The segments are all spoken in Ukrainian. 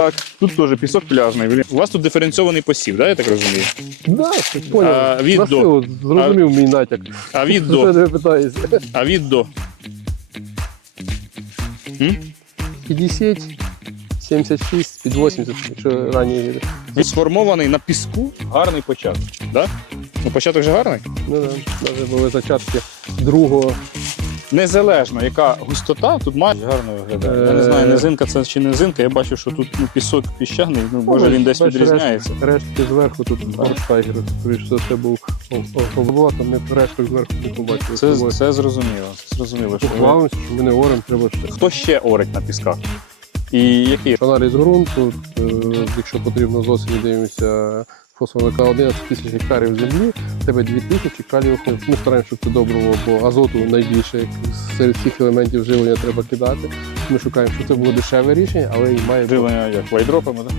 Так, тут теж пісок пляжний. Блін. У вас тут диференційований посів, да, я так розумію? Да, поняв. А, від На до. зрозумів мій натяк. А від до. тебе питаюся. А від до. М? 50, 76, під 80, якщо раніше. Він сформований на піску. Гарний початок. Да? Ну, початок же гарний. Ну да, навіть були зачатки другого. Незалежно, яка густота, тут має гарно виглядає. Я не знаю, Е. низинка це чи низинка. Я бачу, що тут ну, пісок піщаний, ну може він десь відрізняється. Рештки, зверху тут Горштайгер. Скоріше за все був облава, там не решток зверху не побачили. Це, це зрозуміло. Це зрозуміло, що що ми не орем, треба ще. хто ще орить на пісках? І які? Аналіз ґрунту, е, якщо потрібно з осені дивимося фосфорника 11 тисяч гектарів землі, в тебе 2 тисячі калію. Ми стараємося, щоб це добриво, бо азоту найбільше як серед всіх елементів живлення треба кидати. Ми шукаємо, щоб це було дешеве рішення, але і має бути. Живлення як вайдропами, так?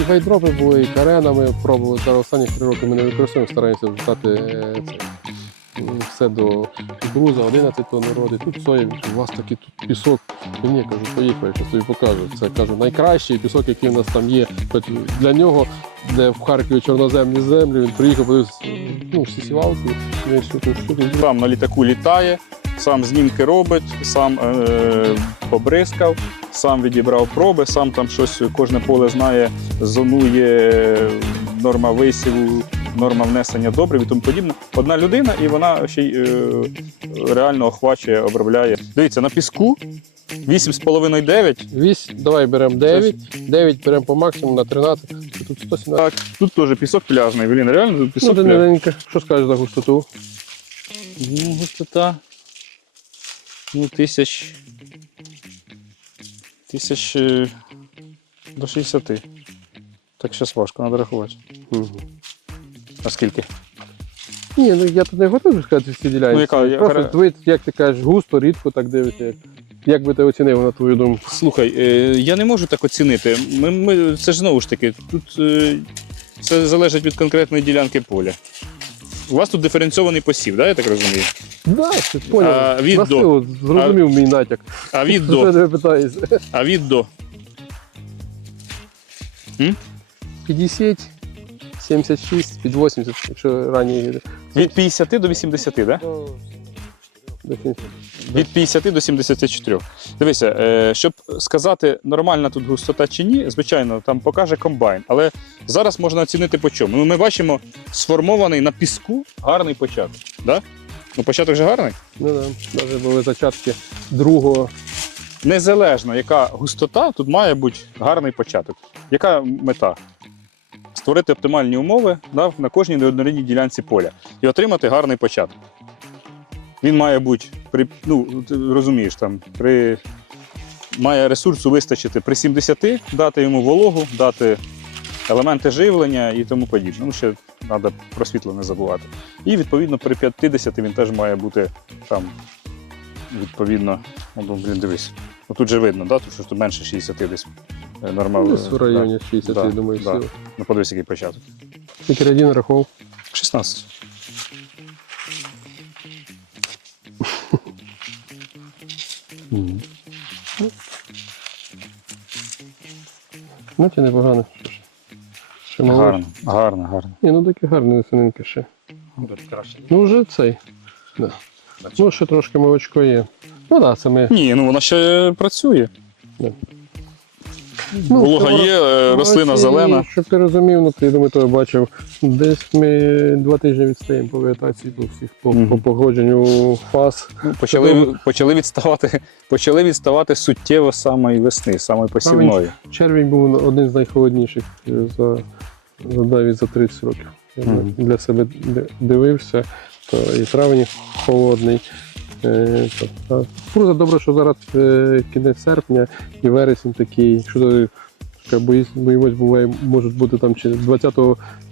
І вайдропи були, і карена ми пробували. Зараз останні три роки ми не використовуємо, стараємося дати е, це, все до кукуруза, 11 тонн роди. Тут соя, у вас такий тут пісок. І ні, кажу, поїхали, я тобі покажу. Це кажу, найкращий пісок, який в нас там є. Для нього, де в Харкові чорноземні землі, він приїхав, подивився, ну, всі сівалки, він всю ту штуку. Сам на літаку літає, сам знімки робить, сам е, побризкав, сам відібрав проби, сам там щось кожне поле знає, зонує норма висіву, норма внесення добрив і тому подібне. Одна людина, і вона ще й е, реально охвачує, обробляє. Дивіться, на піску 8,5-9. Вісь, давай беремо 9, 9 беремо по максимуму на 13, тут 117. Так, тут теж пісок пляжний. Блін, реально тут Ну, пісок ти пляжний. Що скажеш за густоту? Ну, густота. Ну, тисяч. Тисяч е, до 60. Так щас важко, треба рахувати. Угу. А скільки? Ні, ну я тут не готовий сказати всі ділянці. Ну, яка- я- Просто ви, як ти кажеш, густо, рідко так дивишся. Як, як би ти оцінив на твою думку? Слухай, е, я не можу так оцінити. Ми, ми, це ж знову ж таки, тут е, це залежить від конкретної ділянки поля. У вас тут диференційований посів, да, я так розумію? Да, ти поняв. А, від На до. силу зрозумів мій натяк. А від до. А від до. 50, 76, під 80, якщо раніше. Від 50 до 80, так? Да? Від 50 до 74. Дивися, е, щоб сказати, нормальна тут густота чи ні, звичайно, там покаже комбайн. Але зараз можна оцінити по чому. Ну, ми бачимо сформований на піску гарний початок. Да? Ну, початок же гарний. Ну да, навіть були зачатки другого. Незалежно, яка густота, тут має бути гарний початок. Яка мета? Створити оптимальні умови да, на кожній неоднорідній ділянці поля і отримати гарний початок. Він має бути при, ну, розумієш, там, при, має ресурсу вистачити при 70, дати йому вологу, дати елементи живлення і тому подібне. Ну, ще треба про світло не забувати. І відповідно при 50 він теж має бути там, відповідно, ну, блін, дивись. Тут же видно, да? тут, що тут менше 60 десь нормально. Десь в районі 60, да, я думаю, да. всього. Ну, подивись, який початок. Скільки радін рахував? 16. Ну, це непогано. Ще мало. Гарно, гарно, гарно. Ні, ну такі гарні лисининки ще. краще. Ну вже цей. Да. Ну, ще трошки молочко є. Ну так, да, це ми. Ні, ну вона ще працює. Да. Волога це є, е, рослина зелена. Щоб ти розумів, ну я думаю, то бачив. Десь ми два тижні відстаємо по вегетації, по всіх по, Мгм. по погодженню фаз. Ну, почали, почали, відставати, почали відставати суттєво з самої весни, з самої посівної. Червень був один з найхолодніших е, за, за навіть за 30 років. Я Мгм. для себе ди- дивився, то і травень холодний. Е, то, а Кукурудза добре, що зараз е, кінець серпня і вересень такий. Що боїмось, буває, можуть бути там чи 20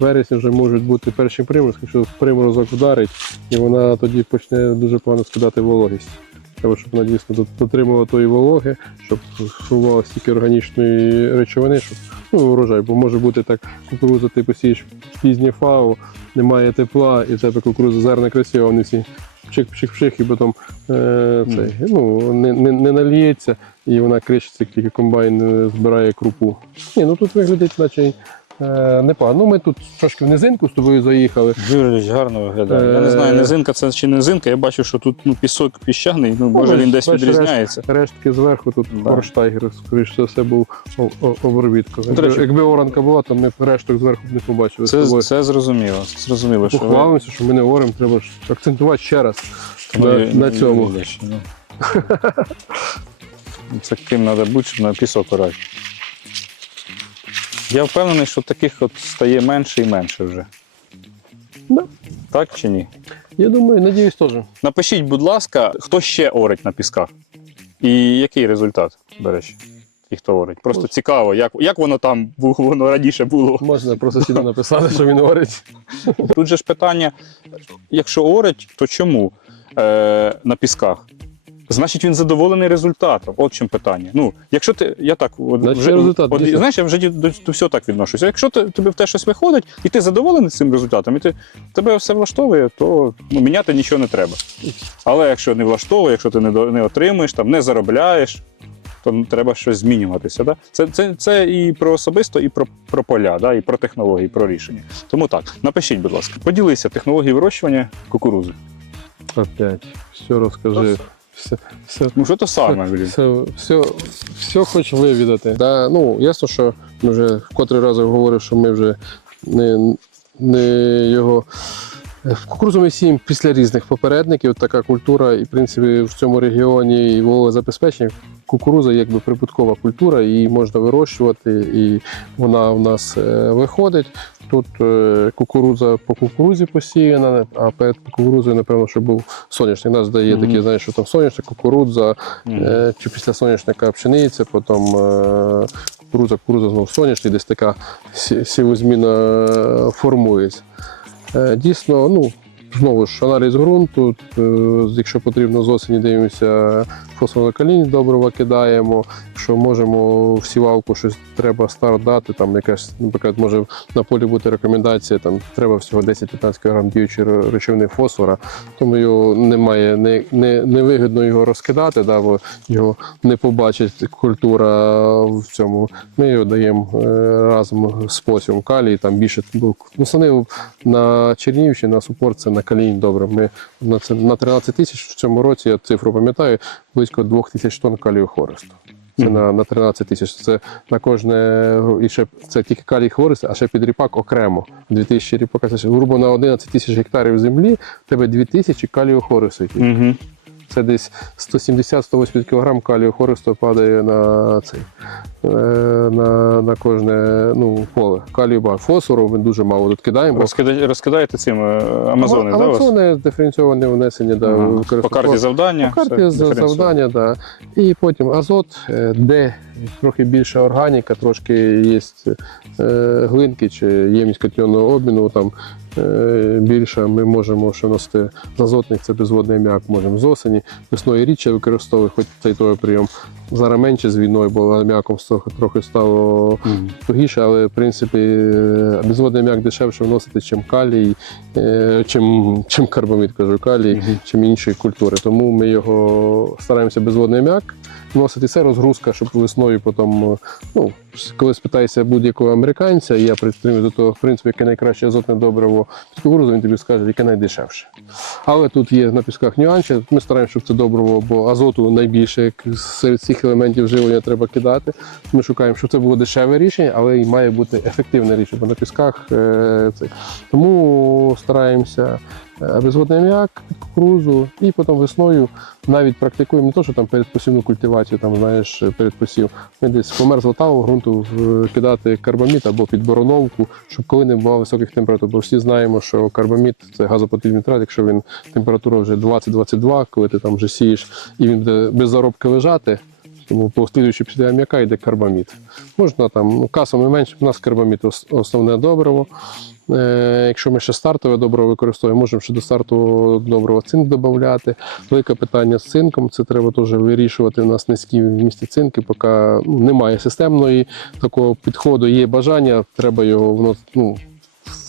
вересня вже можуть бути перші приморозки, якщо приморозок вдарить, і вона тоді почне дуже погано скидати вологість. Треба, щоб вона дійсно дотримувала тої вологи, щоб формувалося стільки органічної речовини, щоб ну, урожай, бо може бути так, кукурудза ти посієш пізнє фау, немає тепла, і в тебе кукурудза зерна красива, вони всі пчих-пчих-пчих, і потім е, цей, ну, не, не, не наліється, і вона кришиться, як тільки комбайн е, збирає крупу. Ні, ну тут виглядить, наче непогано. Ну, ми тут трошки в низинку з тобою заїхали. Юрійович гарно виглядає. Я не знаю, Е. низинка це чи низинка. Я бачу, що тут ну, пісок піщаний, ну може він десь відрізняється. Рештки зверху тут Да. форштайгер, скоріш за все, був о- о- До Якби, якби оранка була, то ми решток зверху б не побачили. Це, це зрозуміло. Це зрозуміло, що ви- що ми не говоримо, треба ж акцентувати ще раз Ну, на, на цьому. Ну. Це ким треба бути, щоб на пісок орати. Я впевнений, що таких от стає менше і менше вже. Да. Так чи ні? Я думаю, надіюсь теж. Напишіть, будь ласка, хто ще орить на пісках? І який результат, до речі, ті, хто орить. Просто цікаво, як, як воно там воно раніше було. Можна про сусіда написати, що він говорить. Тут же ж питання: якщо орить, то чому е, на пісках? Значить, він задоволений результатом. От чим питання. Ну, якщо ти. Я так от, Значить, вже, результат от, дійсно. знаєш, я вже до, до, до всього так відношуся. Якщо ти, тобі в те щось виходить, і ти задоволений цим результатом, і ти, тебе все влаштовує, то ну, міняти нічого не треба. Але якщо не влаштовує, якщо ти не, до- не отримуєш, там, не заробляєш, то треба щось змінюватися. Да? Це, це, це і про особисто, і про, про поля, да? і про технології, про рішення. Тому так, напишіть, будь ласка, поділися технології вирощування кукурузи. Опять. Все розкажи. Все, все, Ну, що то саме, блін. все, все, все хоч вивідати. Да, ну, ясно, що ми вже в котрий раз говорив, що ми вже не, не його. Кукурузу ми сіємо після різних попередників. Така культура, і в принципі в цьому регіоні і вологе забезпечення. Кукуруза якби прибуткова культура, її можна вирощувати, і вона у нас е, виходить. Тут е, кукурудза по кукурузі посіяна, а перед кукурузою, напевно, що був соняшник. Нас дає Мгм. такі, знаєш, що там соняшник, кукурудза, Мгм. Е, чи після соняшника пшениця, потім кукурудза, кукурудза знову соняшник, десь така сі- сівозміна формується. Е, Дійсно, ну, знову ж аналіз ґрунту, е, якщо потрібно з осені дивимося фосфорокалійні добрива кидаємо. Якщо можемо в сівалку щось треба старт дати, там якась, наприклад, може на полі бути рекомендація, там треба всього 10-15 кг діючої речовини фосфора, тому його немає, не, не, не його розкидати, да, бо його не побачить культура в цьому. Ми його даємо е, разом з посівом калій, там більше основне на Чернігівщині, на супорт це на калійні добре. Ми на 13 тисяч в цьому році, я цифру пам'ятаю, близько 2 тисяч тонн калію хворосту. Це Мгм. на, на 13 тисяч. Це на кожне і ще це тільки калій хворист, а ще під ріпак окремо. 2000 ріпака. Це грубо на 11 тисяч гектарів землі. В тебе 2000 калію хвористу. Мгм. Це десь 170-180 кг калію хвористу падає на цей е, на, на кожне ну, поле. Калію багато. Фосфору ми дуже мало тут кидаємо. бо Розкидаєте цим е, Амазони, Ама- да. Амазони диференційоване внесення, да, використовуємо. По карті завдання. По карті завдання, да. І потім азот, е, де трохи більша органіка, трошки є глинки чи ємність катіонного обміну, там більше ми можемо ще носити з азотних, це безводний аміак, можемо з осені. Весною рідше використовую, хоч цей той прийом. Зараз менше з війною, бо аміаком трохи, стало Мгм. тугіше, але в принципі е, безводний аміак дешевше вносити, чим калій, е, чим, чим карбамід, кажу, калій, чим інші культури. Тому ми його стараємося безводний аміак вносити. Це розгрузка, щоб весною потім, е, ну, коли спитаєшся будь-якого американця, я притримую до того, в принципі, яке найкраще азотне добриво під кукурудзу, він тобі скаже, яке найдешевше. Але тут є на пісках нюанси. Ми стараємося, щоб це добриво, бо азоту найбільше серед всіх елементів живлення треба кидати. Ми шукаємо, щоб це було дешеве рішення, але і має бути ефективне рішення, бо на пісках е, це. Тому стараємося безводний аміак під кукурузу, і потім весною навіть практикуємо не то, що там передпосівну культивацію, там знаєш, перед посів. Ми десь померзло таву ґрунту кидати карбамід або під бороновку, щоб коли не було високих температур. Бо всі знаємо, що карбамід це газоподібний нітрат, якщо він температура вже 20-22, коли ти там вже сієш і він буде без заробки лежати. Тому послідуючи після ам'яка йде карбамід. Можна там ну, касами менше, у нас карбамід основне добриво. Е, якщо ми ще стартове добриво використовуємо, можемо ще до старту доброго цинк додати. Велике питання з цинком, це треба теж вирішувати. У нас низькі вмісті цинки, поки немає системної такого підходу, є бажання, треба його воно, ну,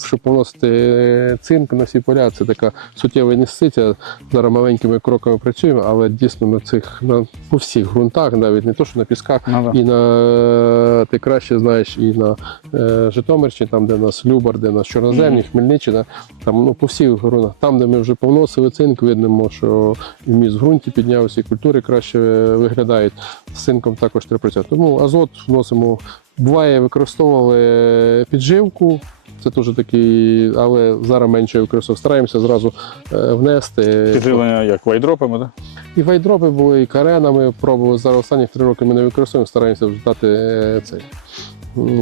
щоб поносити цинк на всі поля, це така суттєва інвестиція. Зараз маленькими кроками працюємо, але дійсно на цих на по всіх ґрунтах, навіть не то, що на пісках, Ну, да. і на ти краще знаєш, і на е, Житомирщині, там, де нас Любар, де нас Чорноземні, Хмельниччина, там ну, по всіх ґрунтах. Там, де ми вже повносили цинк, видно, що і вміст в ґрунті піднявся, і культури краще виглядають. З цинком також треба працювати. Тому азот вносимо. Буває, використовували підживку. Це теж такий, але зараз менше використовуємо. Стараємося зразу е, внести. Підживлення як вайдропами, так? І вайдропи були, і каренами пробували. Зараз останні три роки ми не використовуємо, стараємося дати це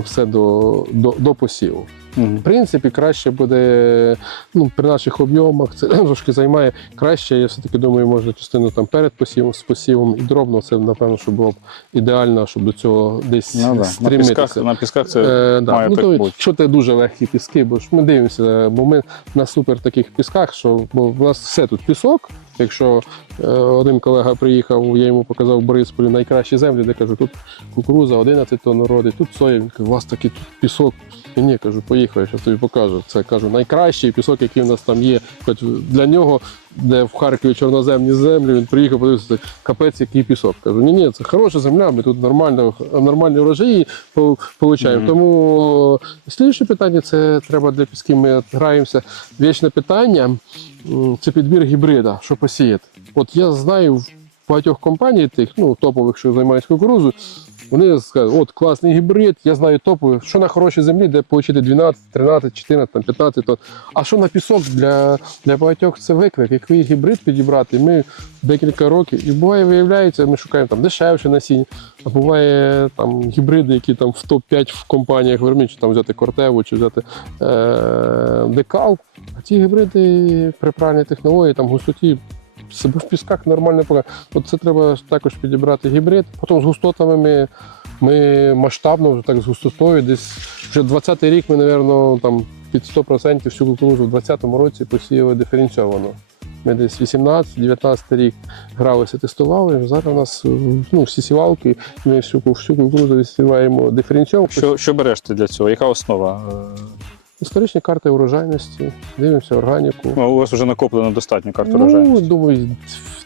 все до, до, до посіву. В принципі, краще буде ну, при наших об'ємах, це трошки займає краще. Я все-таки думаю, можна частину там перед посівом з посівом і дробно. Це напевно, що було б ідеально, щоб до цього десь Ну, да. на, пісках, на пісках це Е, да. має ну, так то, бути. Що це дуже легкі піски, бо ж ми дивимося, бо ми на супер таких пісках, що бо в нас все тут пісок. Якщо е, один колега приїхав, я йому показав Борисполі найкращі землі, де кажу, тут кукуруза 11 тонн родить, тут соя. У вас такий тут пісок. І ні, кажу, поїхав, я тобі покажу. Це кажу, найкращий пісок, який в нас там є. Хоч для нього, де в Харкові чорноземні землі, він приїхав, подивився, це капець, який пісок. Кажу, ні, ні, це хороша земля, ми тут нормально, нормальні врожаї по- получаємо. Мгм. Тому слідче питання це треба для пісків. Ми граємося. Вічне питання це підбір гібрида, що посіяти. От я знаю в багатьох компаній, тих, ну, топових, що займаються кукурузою, вони скажуть, от класний гібрид, я знаю топовий, що на хорошій землі, де отримати 12, 13, 14, там, 15 тонн. А що на пісок для, для багатьох це виклик. Який гібрид підібрати, ми декілька років. І буває, виявляється, ми шукаємо там дешевше насіння, а буває там гібриди, які там в топ-5 в компаніях вермі, чи там взяти Кортеву, чи взяти е- Декал. А ці гібриди при правильній технології, там густоті. Себе в пісках нормально показує. От це треба також підібрати гібрид. Потім з густотами ми, ми масштабно так з густотою. Десь вже 20-й рік ми, напевно, там під 100% всю кукурузу в 20-му році посіяли диференційовано. Ми десь 18-19 рік гралися, тестували. Зараз у нас е, ну, всі сівалки, ми всю, всю кукурузу висіваємо диференційовано. Що, що береш ти для цього? Яка основа? Історичні карти урожайності, дивимося органіку. Ну, у вас вже накоплено достатньо карт Ну, урожаю. думаю,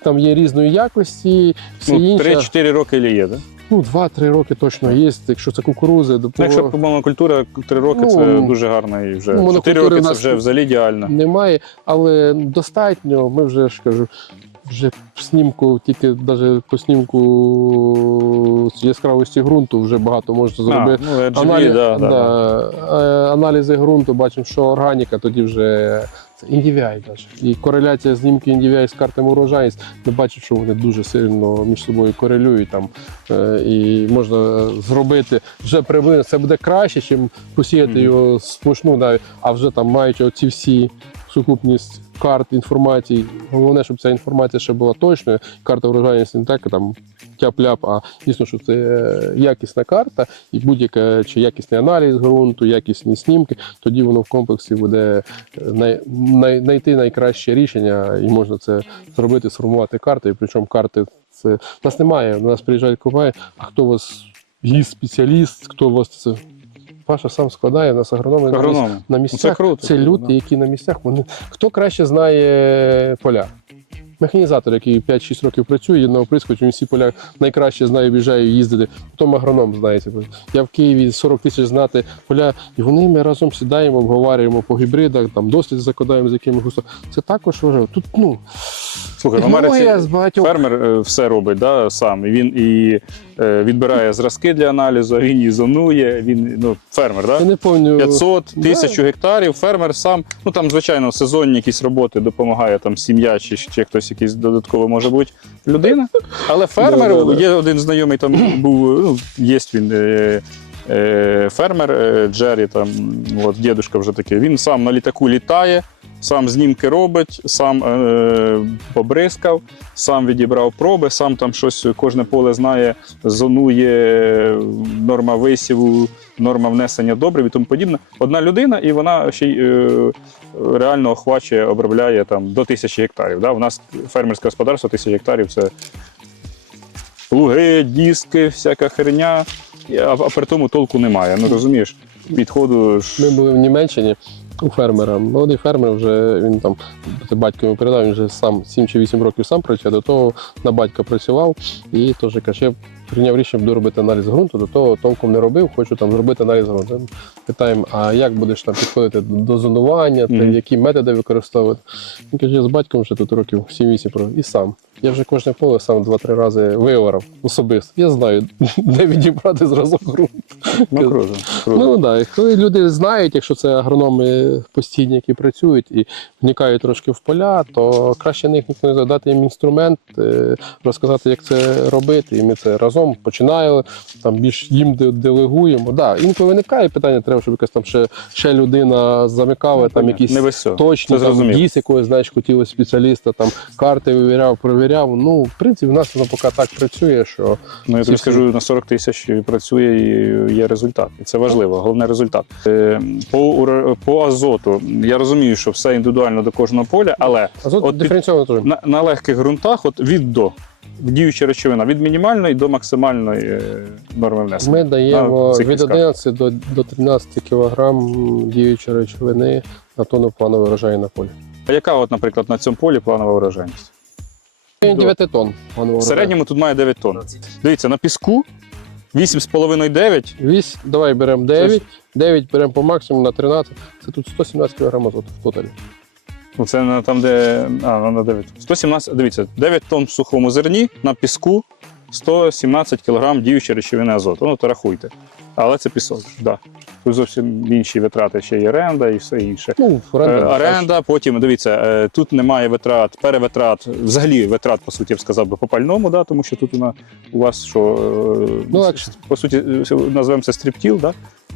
там є різної якості, всі Ну, інші. 3-4 роки є, так? Ну, 2-3 роки точно є. Якщо це кукурузи, Ну, якщо монокультура 3 роки, це Ну, дуже гарно і вже ну, 4 роки це вже взагалі ідеально. немає, але достатньо. Ми вже ж кажу, вже в снімку, тільки навіть по снімку з яскравості ґрунту вже багато можна зробити. А, ну, RGB, Аналіз, да, да, да. е, аналізи ґрунту, бачимо, що органіка, тоді вже це навіть. І кореляція знімки індивіай з картами урожайність. Ми бачимо, що вони дуже сильно між собою корелюють там. Е, І можна зробити вже приблизно це буде краще, ніж посіяти його сплошну, а вже там маючи оці всі сукупність карт інформації. Головне, щоб ця інформація ще була точною. Карта врожайності не так там тяп-ляп, а дійсно, що це е, якісна карта, і будь-яка чи якісний аналіз ґрунту, якісні снімки, тоді воно в комплексі буде е, най, най, знайти найкраще рішення, і можна це зробити, сформувати карти. І причому карти це нас немає. У нас приїжджають купає, а хто у вас гість спеціаліст, хто у вас це. Паша сам складає, нас агрономи на Агрономи. на Ну, місцях. Це круто. Це люди, які на місцях. Вони хто краще знає поля. Механізатор, який 5-6 років працює на оприскувачі, він всі поля найкраще знає, об'їжджає їздити. Потім агроном знає. ці поля. Я в Києві 40 тисяч знати поля, і вони ми разом сідаємо, обговорюємо по гібридах, там дослід закладаємо, з якими густо. Це також важливо. Тут ну Слухай, в Америці багатьох. фермер е, все робить да, сам. І він і відбирає зразки для аналізу, він її зонує. Він ну, фермер, Я да? не помню. 500 Да. гектарів. Фермер сам, ну там, звичайно, сезонні якісь роботи допомагає там сім'я чи ще хтось якийсь додатково може бути людина. Але фермер, є один знайомий там був, ну, є він. Е, Фермер е, Джері, там, от, дідушка вже такий, він сам на літаку літає, сам знімки робить, сам е, побризкав, сам відібрав проби, сам там щось кожне поле знає, зонує норма висіву, норма внесення добрив і тому подібне. Одна людина, і вона ще й е, реально охвачує, обробляє там до тисячі гектарів. Да? У нас фермерське господарство тисячі гектарів це луги, диски, всяка херня, а, а при тому толку немає. Ну розумієш, підходу ж. Ми були в Німеччині, у фермера. Молодий фермер вже він там батько йому передав, він вже сам 7 чи 8 років сам працює, до того на батька працював і теж каже, прийняв рішення буду робити аналіз ґрунту, до того толком не робив, хочу там зробити аналіз ґрунту. Питаємо, а як будеш там підходити до зонування, ти Мгм. які методи використовувати? Він каже, я з батьком вже тут років 7-8 прожив, і сам. Я вже кожне поле сам 2-3 рази виорав особисто. Я знаю, де відібрати зразок ґрунту. Ну, круто. круто. Ну да. коли люди знають, якщо це агрономи постійні, які працюють і вникають трошки в поля, то краще них ніхто не знає, дати їм інструмент, е, розказати, як це робити. І ми це разом починали, там більш їм делегуємо. Да, інколи виникає питання, треба, щоб якась там ще, ще людина замикала, Ну, там якісь не точні там дійс якогось, знаєш, хотілося спеціаліста, там карти вивіряв, провіряв. Ну, в принципі, в нас воно поки так працює, що Ну, я тобі скажу, на 40 тисяч працює і є результат. І це важливо, головне результат. Е, По, по азоту я розумію, що все індивідуально до кожного поля, але азот От під- на, на легких ґрунтах, от від до діюча речовина від мінімальної до максимальної е, норми внесення. Ми даємо від 11 до, до 13 кг діючої речовини на тонну планового врожаю на полі. А яка, от, наприклад, на цьому полі планова урожайність? До. 9 тонн В середньому тут має 9 тонн. Дивіться, на піску 8,5-9. Вісь, давай беремо 9, 9 беремо по максимуму на 13. Це тут 117 кг азоту в тоталі. Ну, це на там, де. А, ну, на 9. 117, дивіться, 9 тонн в сухому зерні на піску 117 кг діючої речовини азоту. Ну, то рахуйте. Але це пісок. Да. Тут зовсім інші витрати, ще є оренда і все інше. Ну, Е, оренда. Оренда, потім дивіться, е, тут немає витрат, перевитрат, взагалі витрат, по суті, я б сказав би, по пальному, да, тому що тут у, у вас що, е, Ну, по суті, називаємо це стріптіл, да?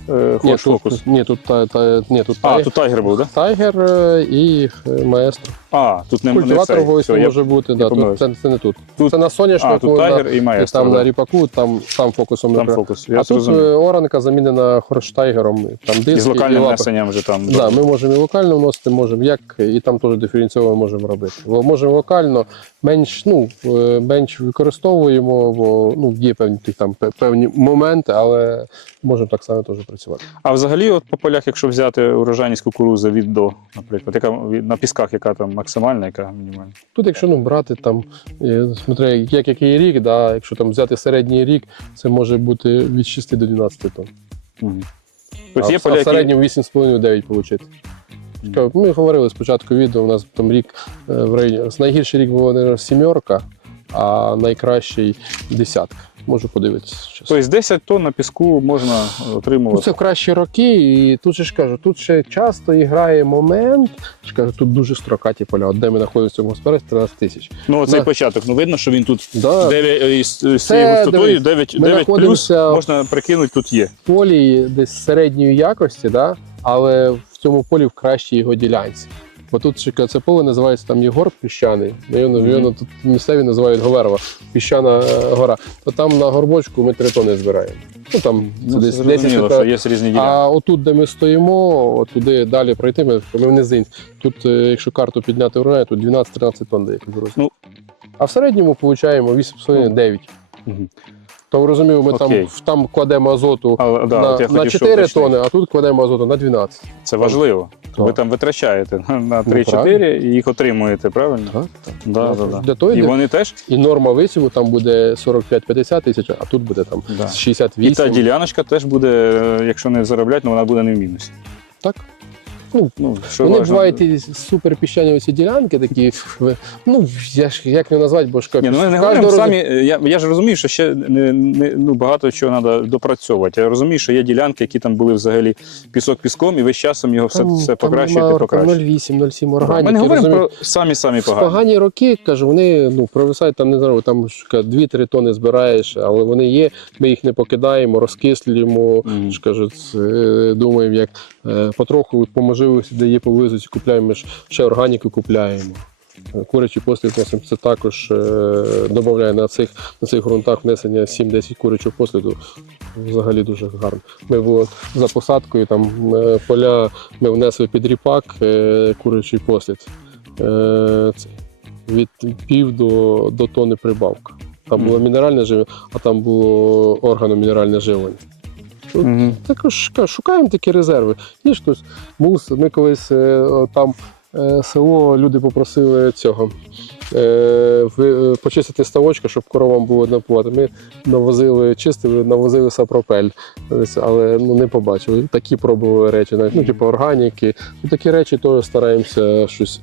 Е, Ні, ні, тут, та, та, ні, тут А, тайгер, тут тайгер був, да? тайгер е, і е, маестро. А, тут не, Культиватор цей. войс я, може бути, да, тут, це, це не тут. Тут- Це на а, тут на, тайгер і і маестро. там на ріпаку, там сам фокусом Там фокус. Я А тут зрозумів. е, оранка замінена хорштайгером, там диск І з локальним лапи. внесенням вже там. Да, ми можемо і локально вносити, можемо як, і там теж диференційовано можемо робити. Бо Можемо локально менш, ну, е, менш використовуємо, бо ну, є певні там певні моменти, але можемо так само теж працювати. А взагалі, от по полях, якщо взяти урожайність кукурузи від до, наприклад, яка на пісках, яка там максимальна, яка мінімальна? Тут, якщо ну, брати там, смотри, як який рік, да, якщо там взяти середній рік, це може бути від 6 до 12 тонн. Угу. А, Тобто є в- поля, а в середньому 8,5-9 отримати. Чекай, Ми говорили спочатку відео, у нас там рік е, в районі. Найгірший рік був наверно, сімерка, а найкращий десятка. Можу подивитися. чесно. Тобто 10 тонн на піску можна Ну, отримувати. це в кращі роки, і тут же ж кажу, тут ще часто і грає момент. ж кажу, тут дуже строкаті поля. От де ми знаходимося в цьому господарстві 13 тисяч. Ну, оцей Да. початок. Ну, видно, що він тут Да, 9, із, з Це, цією густотою дивись, 9, ми 9 плюс знаходимося- можна прикинути, тут є. полі десь середньої якості, да? але в цьому полі в кращій його ділянці. Бо тут це поле називається там Єгор піщаний. Його, Мгм. його тут місцеві називають Говерова, піщана е, гора. То там на горбочку ми три тони збираємо. Ну там Ну, десь 10 що є різні ділянки. А отут, де ми стоїмо, туди далі пройти, ми, ми внизинь. Тут, е, якщо карту підняти в врожай, тут 12-13 тонн деяких. Ну. а в середньому получаємо 8,5-9. Мгм. То розумію, ми там, Окей. там кладемо азоту Але, да, на, от я на хотів, 4 уточнити. тони, а тут кладемо азоту на 12. Це важливо. Так. Ви там витрачаєте на, на Ну, 3-4 і їх отримуєте, правильно? Так, так. Да, да, да. Для І і, вони теж. і норма висіву там буде 45-50 тисяч, а тут буде там Да. 68. І та діляночка теж буде, е, якщо не заробляти, ну вона буде не в мінусі. Так. Ну, що Вони важно- бувають і супер піщані оці ділянки, такі. Ну, я ж як не назвати, бо ж Ні, ну ми не говоримо роз- самі. е, Я, я ж розумію, що ще не, не, ну, багато чого треба допрацьовувати. Я розумію, що є ділянки, які там були взагалі пісок піском, і з часом його все, все там покращуєте, нема покращуєте. 0,8-0,7 Ми не говоримо розумію. про самі самі погані. погані роки, кажу, вони ну, провисають там, не знаю, там 2-3 тони збираєш, але вони є, ми їх не покидаємо, розкислюємо. Ж кажуть, е, думаємо, як е, потроху по можливості, де є поблизості, купляємо ми ж ще органіку купляємо. Курячий послід вносимо, це також е, додає на цих, на цих ґрунтах внесення 7-10 курячого посліду. Взагалі дуже гарно. Ми було за посадкою там е, поля ми внесли під ріпак е, курячий послід. Від пів до, до тони прибавка. Там було мінеральне живлення, а там було органомінеральне живлення. Угу. також шукаємо такі резерви. Є ж хтось мус. Ми колись е, там е, село люди попросили цього. Е, почистити ставочка, щоб коровам було напувати. Ми навозили, чистили, навозили сапропель, але ну, не побачили. Такі пробували речі, навіть, ну, типу органіки. Ну, такі речі то стараємося щось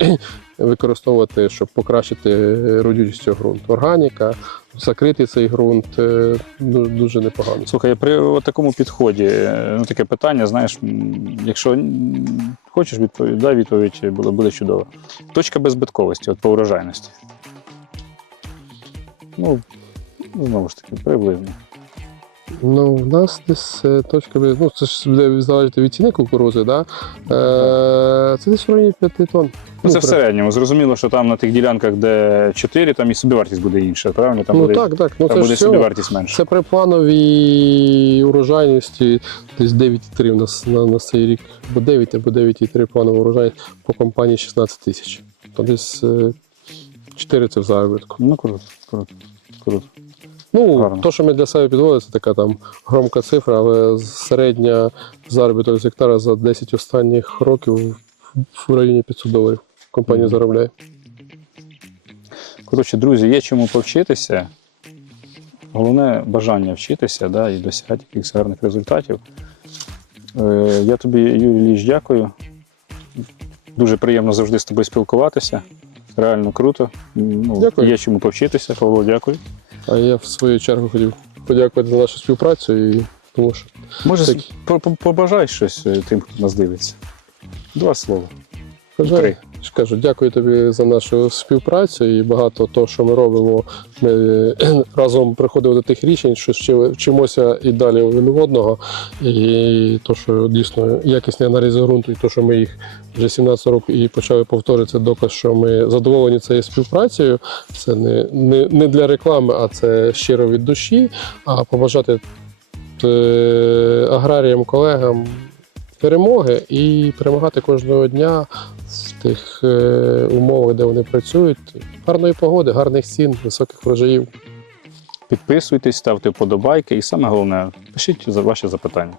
використовувати, щоб покращити родючість ґрунту. Органіка, закрити цей ґрунт е, дуже, дуже непогано. Слухай, при такому підході, е, ну таке питання, знаєш, якщо хочеш відповідь, дай відповідь, буде, буде чудово. Точка беззбитковості, от по урожайності. Ну, знову ж таки, приблизно. Ну, в нас десь е, точка, ну це ж буде залежати від ціни кукурузи, да? Е, це десь в районі 5 тонн. Ну, це в середньому. Зрозуміло, що там на тих ділянках, де 4, там і собівартість буде інша, правильно? Там Ну буде, так, так. Ну, там це буде собівартість менша. Це при плановій урожайності десь 9,3 у нас на, на цей рік, або 9, або 9,3 планова урожайність по компанії 16 тисяч. То десь е, 4 це в заробітку. Ну, круто, круто, круто. Ну, Гарно. то, що ми для себе підводили, це така там громка цифра, але середня заробіток з гектара за 10 останніх років в районі 500 доларів компанія заробляє. Коротше, друзі, є чому повчитися. Головне бажання вчитися да, і досягати якихось гарних результатів. Е, я тобі, Юрій Ліч, дякую. Дуже приємно завжди з тобою спілкуватися. Реально круто. Ну, Дякую. Є чому повчитися. Павло, дякую. А я в свою чергу хотів подякувати за нашу співпрацю і тому що Може, Так. по- по- побажай щось е, тим, хто нас дивиться. Два слова. Бажаю. Три. Кажу, дякую тобі за нашу співпрацю і багато того, що ми робимо. Ми разом приходимо до тих рішень, що вчимося і далі один одного. І то, що дійсно якісні аналізи ґрунту, і то, що ми їх вже 17 років і почали повторити, це доказ, що ми задоволені цією співпрацею. Це не, не, не для реклами, а це щиро від душі. А побажати е, аграріям, колегам перемоги і перемагати кожного дня в тих е, умовах, де вони працюють. Гарної погоди, гарних цін, високих врожаїв. Підписуйтесь, ставте вподобайки і саме головне, пишіть ваші запитання.